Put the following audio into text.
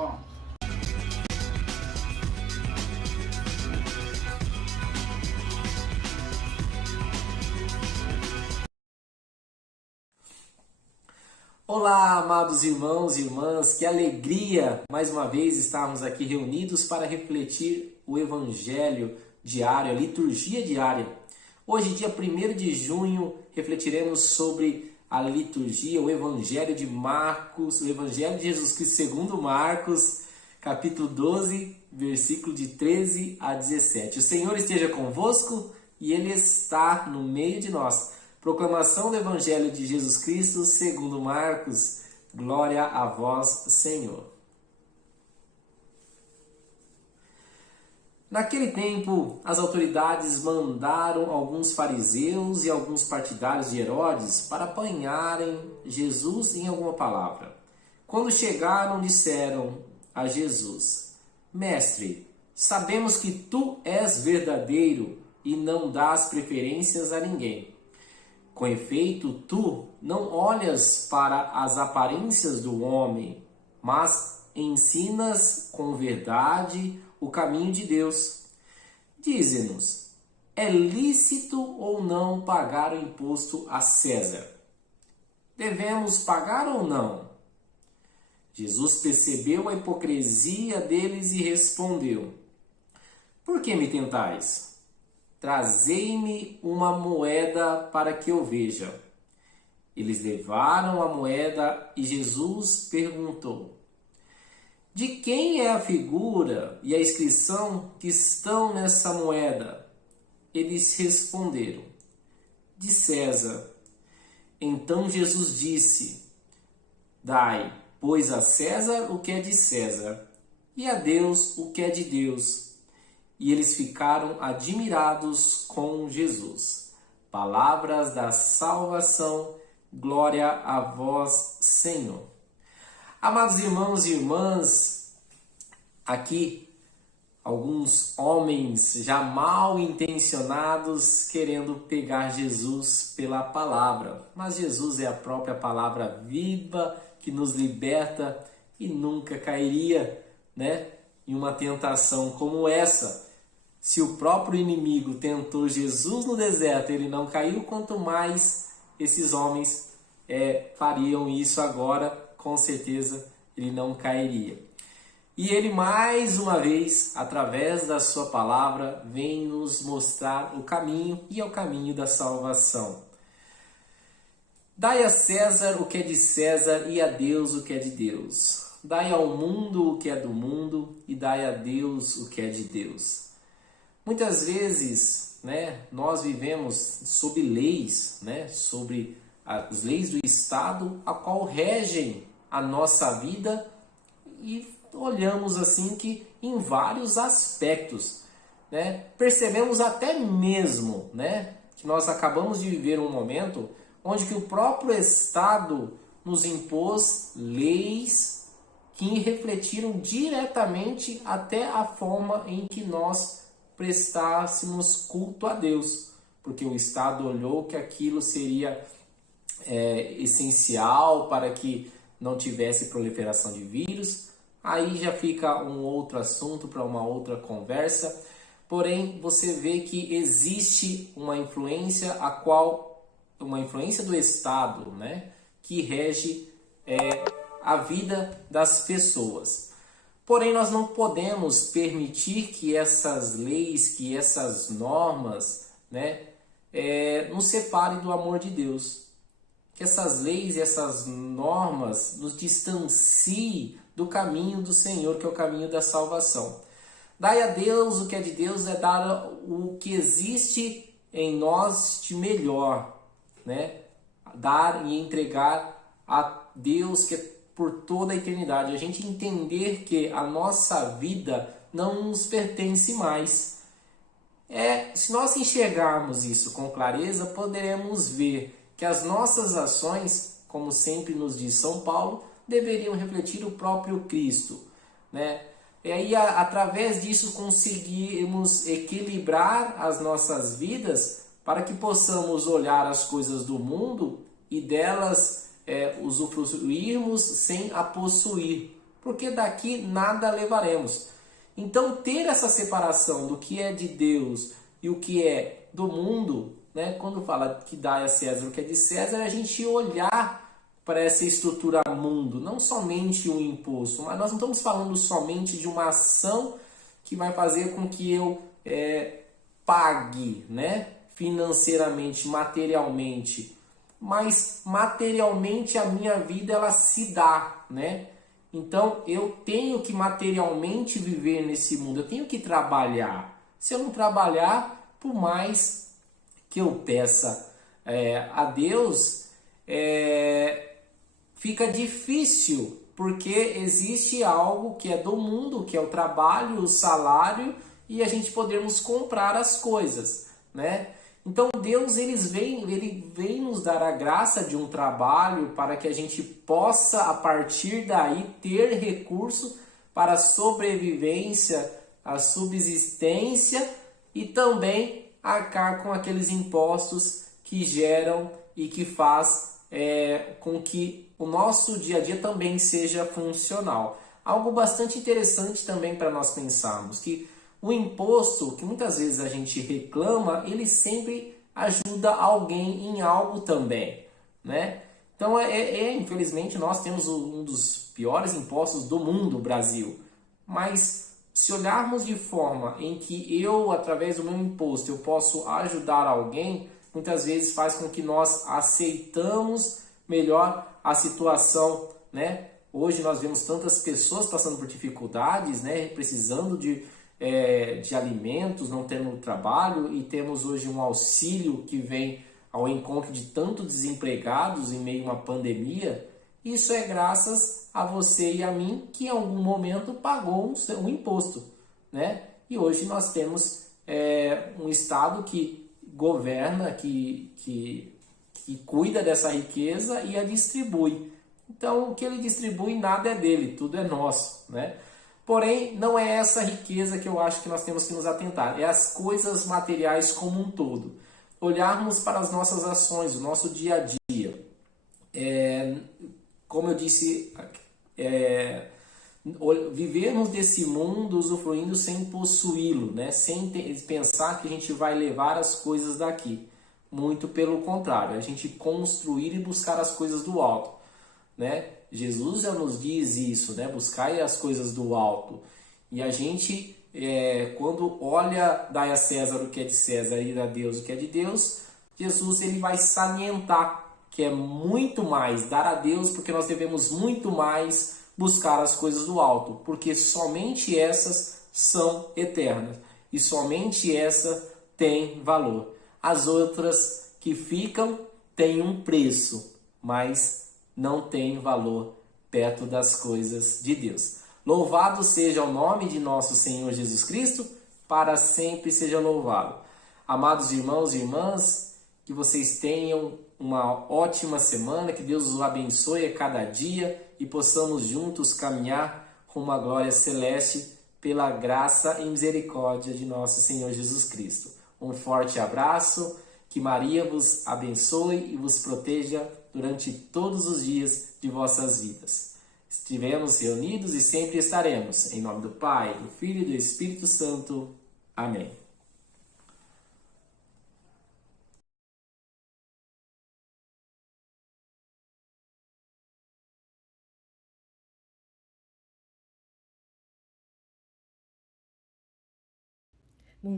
Bom, olá, amados irmãos e irmãs, que alegria mais uma vez estarmos aqui reunidos para refletir o Evangelho diário, a liturgia diária. Hoje, dia 1º de junho, refletiremos sobre a liturgia, o Evangelho de Marcos, o Evangelho de Jesus Cristo segundo Marcos, capítulo 12, versículo de 13 a 17. O Senhor esteja convosco e Ele está no meio de nós. Proclamação do Evangelho de Jesus Cristo segundo Marcos. Glória a vós, Senhor. Naquele tempo, as autoridades mandaram alguns fariseus e alguns partidários de Herodes para apanharem Jesus em alguma palavra. Quando chegaram, disseram a Jesus: Mestre, sabemos que tu és verdadeiro e não dás preferências a ninguém. Com efeito, tu não olhas para as aparências do homem, mas ensinas com verdade o caminho de Deus. Dize-nos, é lícito ou não pagar o imposto a César? Devemos pagar ou não? Jesus percebeu a hipocrisia deles e respondeu: Por que me tentais? Trazei-me uma moeda para que eu veja. Eles levaram a moeda e Jesus perguntou: De quem é a figura e a inscrição que estão nessa moeda? Eles responderam: De César. Então Jesus disse: Dai, pois, a César o que é de César, e a Deus o que é de Deus. E eles ficaram admirados com Jesus. Palavras da salvação, glória a vós, Senhor. Amados irmãos e irmãs, aqui alguns homens já mal intencionados querendo pegar Jesus pela palavra. Mas Jesus é a própria palavra viva que nos liberta e nunca cairia, em uma tentação como essa. Se o próprio inimigo tentou Jesus no deserto, ele não caiu, quanto mais esses homens fariam isso agora, com certeza ele não cairia. E ele mais uma vez, através da sua palavra, vem nos mostrar o caminho, e é o caminho da salvação. Dai a César o que é de César e a Deus o que é de Deus. Dai ao mundo o que é do mundo e dai a Deus o que é de Deus. Muitas vezes, nós vivemos sob leis, sobre as leis do Estado, a qual regem a nossa vida, e olhamos assim que em vários aspectos, percebemos até mesmo, que nós acabamos de viver um momento onde que o próprio Estado nos impôs leis que refletiram diretamente até a forma em que nós prestássemos culto a Deus, porque o Estado olhou que aquilo seria essencial para que não tivesse proliferação de vírus. Aí já fica um outro assunto para uma outra conversa. Porém, você vê que existe uma influência uma influência do Estado, que rege a vida das pessoas. Porém, nós não podemos permitir que essas leis, que essas normas, nos separem do amor de Deus. Que essas leis e essas normas nos distanciem do caminho do Senhor, que é o caminho da salvação. Dai a Deus o que é de Deus, é dar o que existe em nós de melhor, Dar e entregar a Deus, que é por toda a eternidade. A gente entender que a nossa vida não nos pertence mais. Se nós enxergarmos isso com clareza, poderemos ver que as nossas ações, como sempre nos diz São Paulo, deveriam refletir o próprio Cristo, E aí, através disso, conseguirmos equilibrar as nossas vidas para que possamos olhar as coisas do mundo e delas usufruirmos sem a possuir, porque daqui nada levaremos. Então, ter essa separação do que é de Deus e o que é do mundo, né? Quando fala que dá a César o que é de César, é a gente olhar para essa estrutura mundo, não somente um imposto, mas nós não estamos falando somente de uma ação que vai fazer com que eu pague, né? Financeiramente, materialmente, mas materialmente a minha vida ela se dá, né? Então eu tenho que materialmente viver nesse mundo, eu tenho que trabalhar. Se eu não trabalhar, por mais que eu peça a Deus, fica difícil, porque existe algo que é do mundo, que é o trabalho, o salário e a gente podermos comprar as coisas, né? Então Deus ele vem nos dar a graça de um trabalho para que a gente possa a partir daí ter recurso para a sobrevivência, a subsistência e também arcar com aqueles impostos que geram e que faz com que o nosso dia a dia também seja funcional. Algo bastante interessante também para nós pensarmos, que o imposto, que muitas vezes a gente reclama, ele sempre ajuda alguém em algo também, né? Então, infelizmente, nós temos um dos piores impostos do mundo, o Brasil. Mas se olharmos de forma em que eu, através do meu imposto, eu posso ajudar alguém, muitas vezes faz com que nós aceitamos melhor a situação, né? Hoje nós vemos tantas pessoas passando por dificuldades, né? Precisando de alimentos, não tendo trabalho, e temos hoje um auxílio que vem ao encontro de tantos desempregados em meio a uma pandemia. Isso é graças a você e a mim, que em algum momento pagou um imposto, né? E hoje nós temos um Estado que governa, que cuida dessa riqueza e a distribui. Então, o que ele distribui nada é dele, tudo é nosso, né? Porém, não é essa riqueza que eu acho que nós temos que nos atentar, é as coisas materiais como um todo. Olharmos para as nossas ações, o nosso dia a dia. Como eu disse, vivermos desse mundo usufruindo sem possuí-lo, né? Sem pensar que a gente vai levar as coisas daqui. Muito pelo contrário, a gente construir e buscar as coisas do alto, né? Jesus já nos diz isso, né? Buscai as coisas do alto. E a gente, quando olha, dai a César o que é de César e a Deus o que é de Deus, Jesus ele vai salientar que é muito mais dar a Deus, porque nós devemos muito mais buscar as coisas do alto, porque somente essas são eternas e somente essa tem valor. As outras que ficam têm um preço, mas não têm valor perto das coisas de Deus. Louvado seja o nome de nosso Senhor Jesus Cristo, para sempre seja louvado. Amados irmãos e irmãs, que vocês tenham uma ótima semana, que Deus os abençoe a cada dia e possamos juntos caminhar rumo à glória celeste pela graça e misericórdia de nosso Senhor Jesus Cristo. Um forte abraço, que Maria vos abençoe e vos proteja durante todos os dias de vossas vidas. Estivemos reunidos e sempre estaremos. Em nome do Pai, do Filho e do Espírito Santo. Amém. Bom